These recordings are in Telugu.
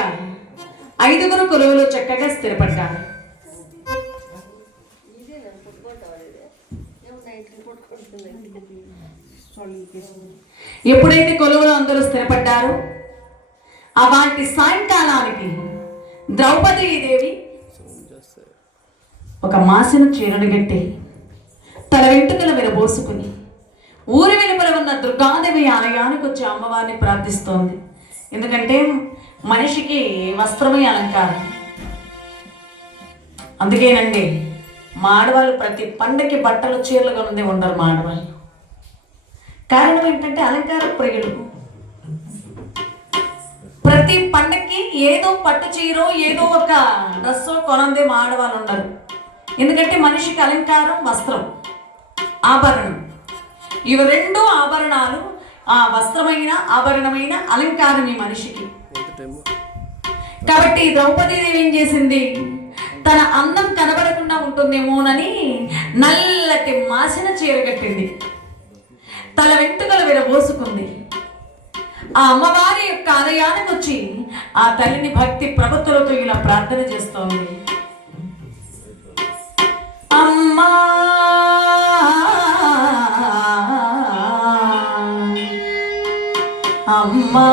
వారిగా 5 కొలువులు చక్కగా స్థిరపడ్డారు. ఎప్పుడైతే కొలువులు అందరూ స్థిరపడ్డారో వాటి సాయంకాలానికి ద్రౌపదీదేవి ఒక మాసిన చీరను గట్టి తల వెంట్రుకలు విరబోసుకుని ఊరి వెలుపల ఉన్న దుర్గాదేవి ఆలయానికి వచ్చి అమ్మవారిని ప్రార్థిస్తోంది. ఎందుకంటే మనిషికి వస్త్రమే అలంకారం. అందుకేనండి మాడవాళ్ళు ప్రతి పండగకి బట్టలు చీరలు కొనుంది ఉండరు మాడవాళ్ళు. కారణం ఏంటంటే అలంకార ప్రియులు. ప్రతి పండగకి ఏదో పట్టు చీరో ఏదో ఒక డ్రెస్సో కొనందే మాడవాళ్ళు ఉండరు. ఎందుకంటే మనిషికి అలంకారం వస్త్రం, ఆభరణం. ఇవి 2 ఆభరణాలు, ఆ వస్త్రమైన ఆభరణమైన అలంకారం ఈ మనిషికి. కాబట్టి ద్రౌపదీదేవి ఏం చేసింది, తన అందం కనబడకుండా ఉంటుందేమోనని నల్లటి మాసిన చీర కట్టింది, తల వెంట్రుకలు విరబోసుకుంది. ఆ అమ్మవారి యొక్క ఆలయానికి వచ్చి ఆ తల్లిని భక్తి ప్రవృత్తులతో ఇలా ప్రార్థన చేస్తోంది. అమ్మా అమ్మా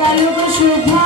కలుగు శుభ